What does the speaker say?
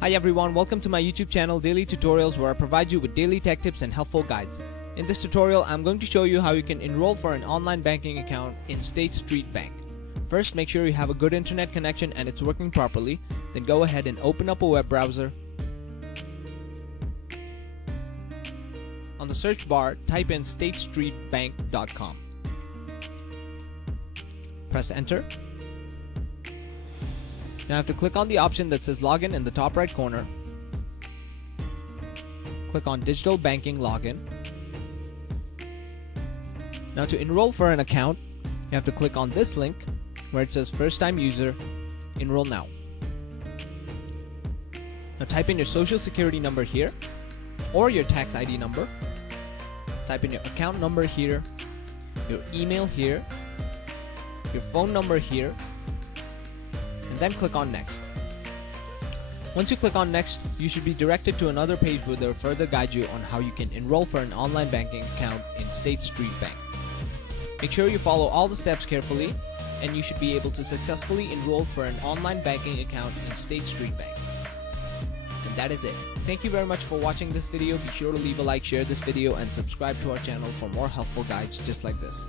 Hi everyone, welcome to my YouTube channel Daily Tutorials, where I provide you with daily tech tips and helpful guides. In this tutorial, I'm going to show you how you can enroll for an online banking account in State Street Bank. First, make sure you have a good internet connection and it's working properly. Then go ahead and open up a web browser. On the search bar, type in statestreetbank.com. Press enter. Now you have to click on the option that says login in the top right corner. Click on digital banking login. Now to enroll for an account, you have to click on this link where it says first time user, enroll now. Now type in your social security number here or your tax ID number. Type in your account number here, your email here, your phone number here, and then click on next. Once you click on next, you should be directed to another page where they will further guide you on how you can enroll for an online banking account in State Street Bank. Make sure you follow all the steps carefully, and you should be able to successfully enroll for an online banking account in State Street Bank. And that is it. Thank you very much for watching this video. Be sure to leave a like, share this video, and subscribe to our channel for more helpful guides just like this.